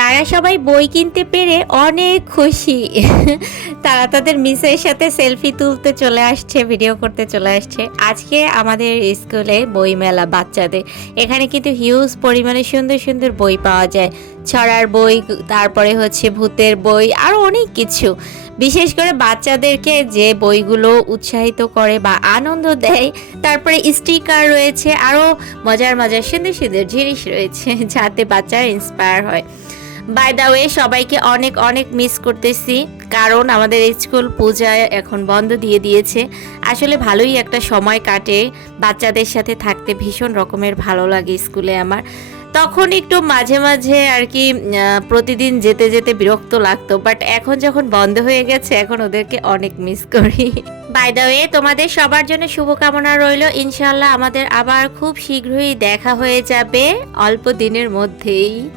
তারা সবাই বই কিনতে পেরে অনেক খুশি। তারা তাদের মিসের সাথে সেলফি তুলতে চলে আসছে, ভিডিও করতে চলে আসছে। আজকে আমাদের স্কুলে বই মেলা বাচ্চাদের। এখানে কিন্তু হিউজ পরিমাণে সুন্দর সুন্দর বই পাওয়া যায়। ছড়ার বই, তারপরে হচ্ছে ভূতের বই আরও অনেক কিছু। বিশেষ করে বাচ্চাদেরকে যে বইগুলো উৎসাহিত করে বা আনন্দ দেয়, তারপরে স্টিকার রয়েছে আরও মজার মজার সুন্দর সুন্দর জিনিস রয়েছে, যাতে বাচ্চারা ইন্সপায়ার হয়। বাই দা ওয়ে সবাইকে অনেক অনেক মিস করতেছি। কারণ আমাদের স্কুল পূজায় এখন বন্ধ দিয়ে দিয়েছে। আসলে ভালোই একটা সময় কাটে। বাচ্চাদের সাথে থাকতে ভীষণ রকমের ভালো লাগে স্কুলে আমার। তখন একটু মাঝে মাঝে আর কি প্রতিদিন যেতে যেতে বিরক্ত লাগতো। বাট এখন যখন বন্ধ হয়ে গেছে, এখন ওদেরকে অনেক মিস করি। বাই দ্য ওয়ে তোমাদের সবার জন্য শুভকামনা রইল। ইনশাল্লাহ আমাদের আবার খুব শীঘ্রই দেখা হয়ে যাবে। অল্প দিনের মধ্যেই।